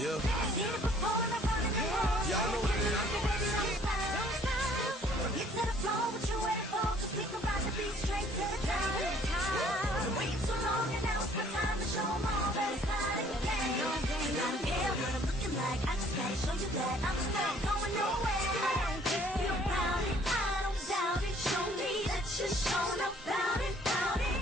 Yeah. Y'all know what it is. Get to the floor, what you waiting for? 'Cause we can ride the beat straight to the top. Been waiting too long, and now it's my time to show 'em all that it's not a game. I don't care what I'm looking like, I just gotta show you that I'm not going nowhere. Feel proud it, I don't doubt it. Show me that you're showing up about it, about it.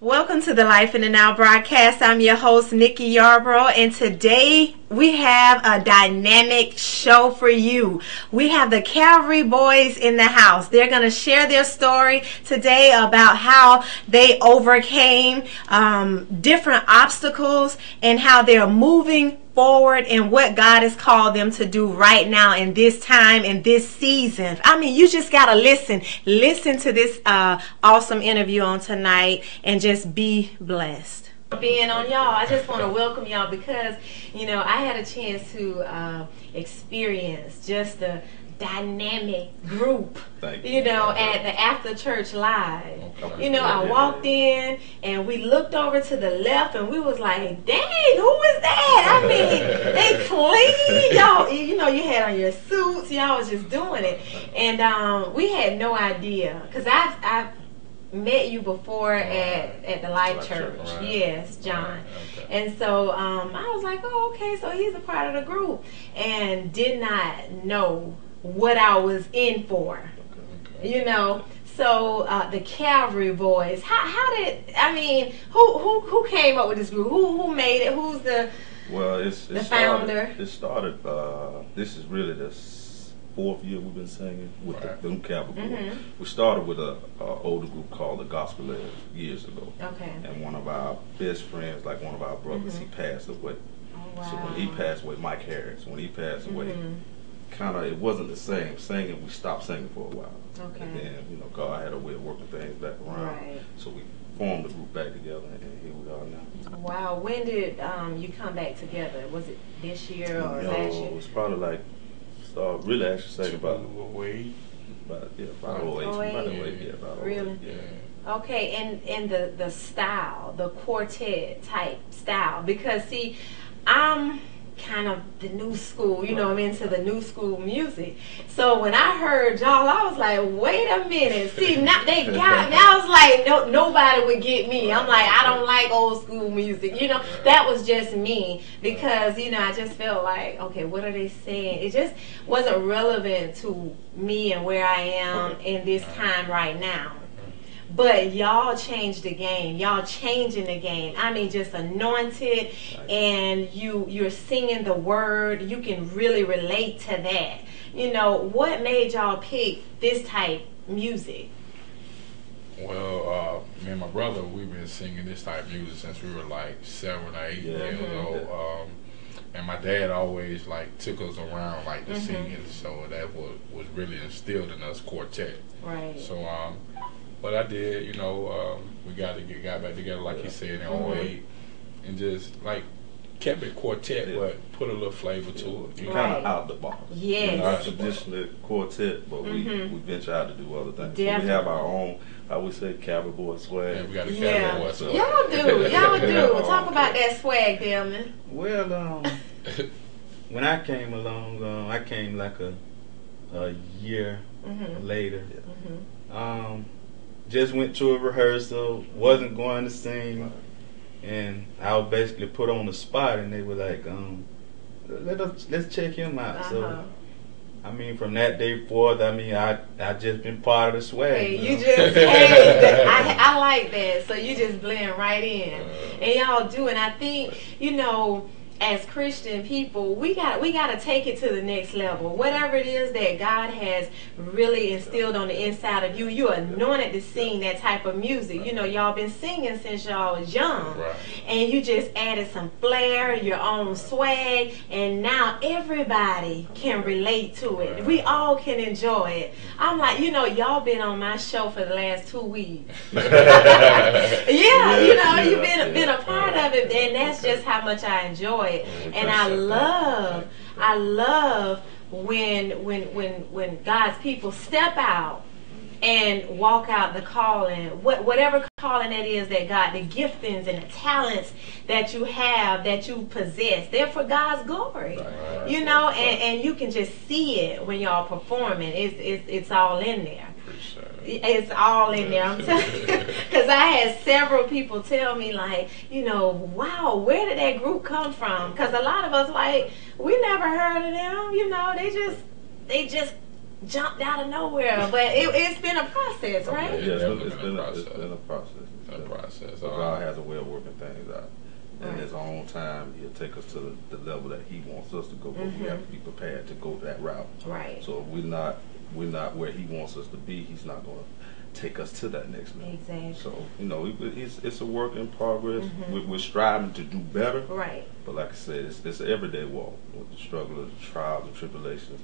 Welcome to the Life in the Now broadcast. I'm your host, Nicky Yarborough, and today we have a dynamic show for you. We have the Calvary Boys in the house. They're going to share their story today about how they overcame different obstacles and how they're moving forward and what God has called them to do right now in this time, in this season. I mean, you just got to listen to this awesome interview on tonight and just be blessed. Being on y'all, I just want to welcome y'all because, you know, I had a chance to experience just a dynamic group, you know, at the After Church Live. You know, I walked in and we looked over to the left and we was like, dang, who is that? I mean, they clean. Y'all, you know, you had on your suits. Y'all was just doing it. And we had no idea because I've met you before at the Life Church. Right. Yes, John. Right. Okay. And so I was like, oh, okay, so he's a part of the group. And did not know what I was in for. Okay. You know, so the Calvary Boys. How did, I mean, who came up with this group? Who made it? Who's the founder? It started. This is really the fourth year we've been singing with the new Calvary Boys. Mm-hmm. We started with an older group called the Gospelers years ago. Okay. And one of our best friends, like one of our brothers, he passed away. Oh, wow. So when he passed away, Mike Harris, when he passed away, kind of, it wasn't the same singing. We stopped singing for a while. Okay. And then, you know, God had a way of working things back around. Right. So we formed the group back together, and here we are now. Wow. When did you come back together? Was it this year or last year? No, it was probably like, really actually saying about 08. About 08. Really? Yeah. Okay, and the style, the quartet type style, because see, I'm kind of the new school, you know, I'm into the new school music. So when I heard y'all, I was like, wait a minute. See, now they got me. I was like, no, nobody would get me. I'm like, I don't like old school music. You know, that was just me because, you know, I just felt like, okay, what are they saying? It just wasn't relevant to me and where I am in this time right now. But y'all changed the game. Y'all changing the game. I mean, just anointed, and you're singing the word. You can really relate to that. You know, what made y'all pick this type music? Well, me and my brother, we've been singing this type of music since we were like 7 or 8 years old. And my dad always like took us around like the singing, so that was really instilled in us quartet. Right. So what I did, you know, we got back together, like he said, in 08, and just, like, kept it quartet, but put a little flavor to it. Kind of out the box. Yes. Not traditionally quartet, but we venture out to do other things. So we have our own, I would say, Calvary Boy swag. Yeah, we got a Calvary Boy swag. Y'all do. Talk about that swag, Delman. Well, when I came along, I came like a year later. Just went to a rehearsal, wasn't going to sing, and I was basically put on the spot, and they were like, let's check him out. So, I mean, from that day forth, I mean, I just been part of the swag. Hey, you just, hey, I like that. So you just blend right in, and y'all do, and I think, you know, as Christian people, we got to take it to the next level. Whatever it is that God has really instilled on the inside of you, you're anointed to sing that type of music. You know, y'all been singing since y'all was young, and you just added some flair, your own swag, and now everybody can relate to it. We all can enjoy it. I'm like, you know, y'all been on my show for the last 2 weeks. You know, you've been a part of it, and that's just how much I enjoy it. And I love when God's people step out and walk out the calling, whatever calling that is that God, the giftings and the talents that you have, that you possess, they're for God's glory. Right. You know, and you can just see it when y'all performing. It's all in there. It's all in there. I'm telling you, because I had several people tell me, like, you know, wow, where did that group come from? Because a lot of us, like, we never heard of them. You know, they just jumped out of nowhere. But it's been a process, right? Yeah, it's been a process. So God has a way of working things out. In His own time, He'll take us to the level that He wants us to go, but we have to be prepared to go that route. Right. So if we're not where He wants us to be, He's not going to take us to that next level. Exactly. So, you know, it's a work in progress. We're striving to do better. Right. But like I said, it's an everyday walk with the struggle, the trials, and tribulations.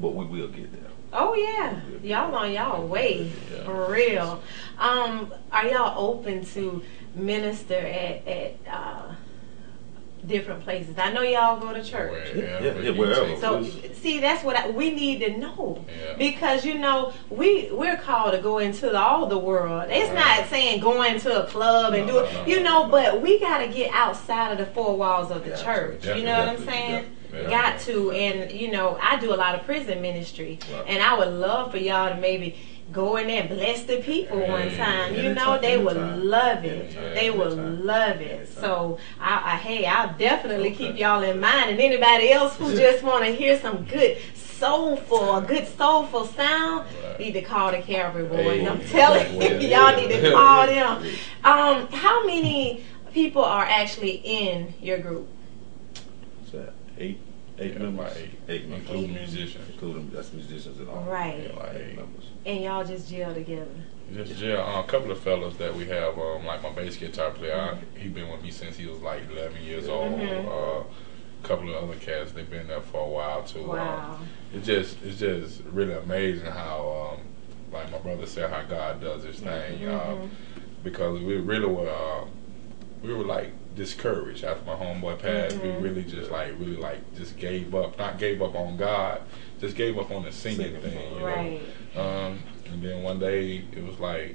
But we will get there. Oh yeah, y'all on y'all way, for real. Are y'all open to minister at different places? I know y'all go to church. Yeah, wherever. So see, that's what we need to know, because you know we're called to go into all the world. It's not saying go into a club and do it, you know, but we got to get outside of the four walls of the church. You know what I'm saying? Got to. And you know, I do a lot of prison ministry, and I would love for y'all to maybe go in there and bless the people one time. You know, they would love it. They would love it. So I'll definitely keep y'all in mind. And anybody else who just want to hear some good soulful sound, need to call the Calvary Boys. I'm telling you, y'all need to call them. How many people are actually in your group? Eight members. Eight members. Including musicians. That's musicians and all. Right. Yeah, like 8 members. And y'all just gel together. Just gel. A couple of fellas that we have, like my bass guitar player, he been with me since he was like 11 years old. A couple of other cats, they've been there for a while too. Wow. It's just really amazing how, like my brother said, how God does His thing. Because we really were like discouraged after my homeboy passed. We really just gave up. Not gave up on God, just gave up on the singing thing, you know. And then one day it was like,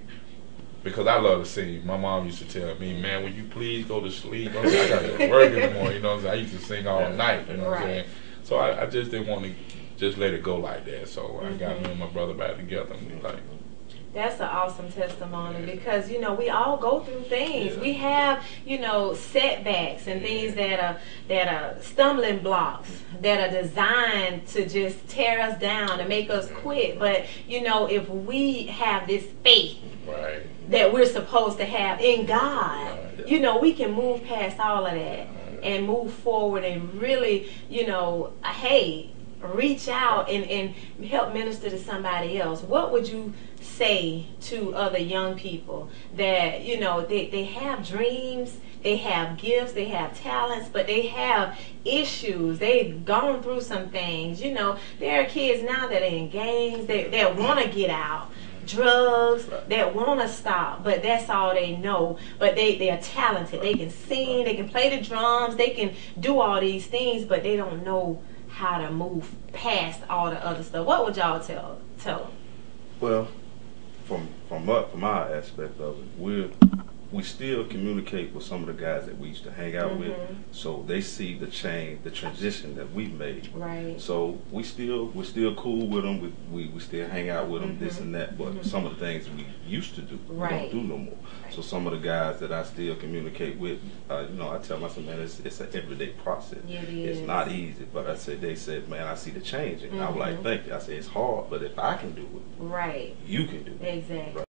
because I love to sing, my mom used to tell me, man, will you please go to sleep? I got to work in the morning, you know what I'm saying? I used to sing all night, you know what I'm saying? So I just didn't want to just let it go like that. So I got me and my brother back together, and we like, that's an awesome testimony, because you know we all go through things. We have, you know, setbacks and things that are stumbling blocks that are designed to just tear us down and make us quit. But you know, if we have this faith that we're supposed to have in God, you know, we can move past all of that and move forward and really, you know, reach out and help minister to somebody else. What would you say to other young people that, you know, they have dreams, they have gifts, they have talents, but they have issues? They've gone through some things. You know, there are kids now that are in gangs, that want to get out, drugs, that want to stop, but that's all they know. But they are talented. They can sing, they can play the drums, they can do all these things, but they don't know how to move past all the other stuff. What would y'all tell them? Well, from our aspect of it, we still communicate with some of the guys that we used to hang out with, so they see the transition that we've made. Right. So we're still cool with them. We still hang out with them, this and that. But some of the things we used to do, we don't do no more. So some of the guys that I still communicate with, you know, I tell myself, man, it's an everyday process. It's not easy, but they said, man, I see the change. And I was like, thank you. I said, it's hard, but if I can do it, you can do it. Exactly.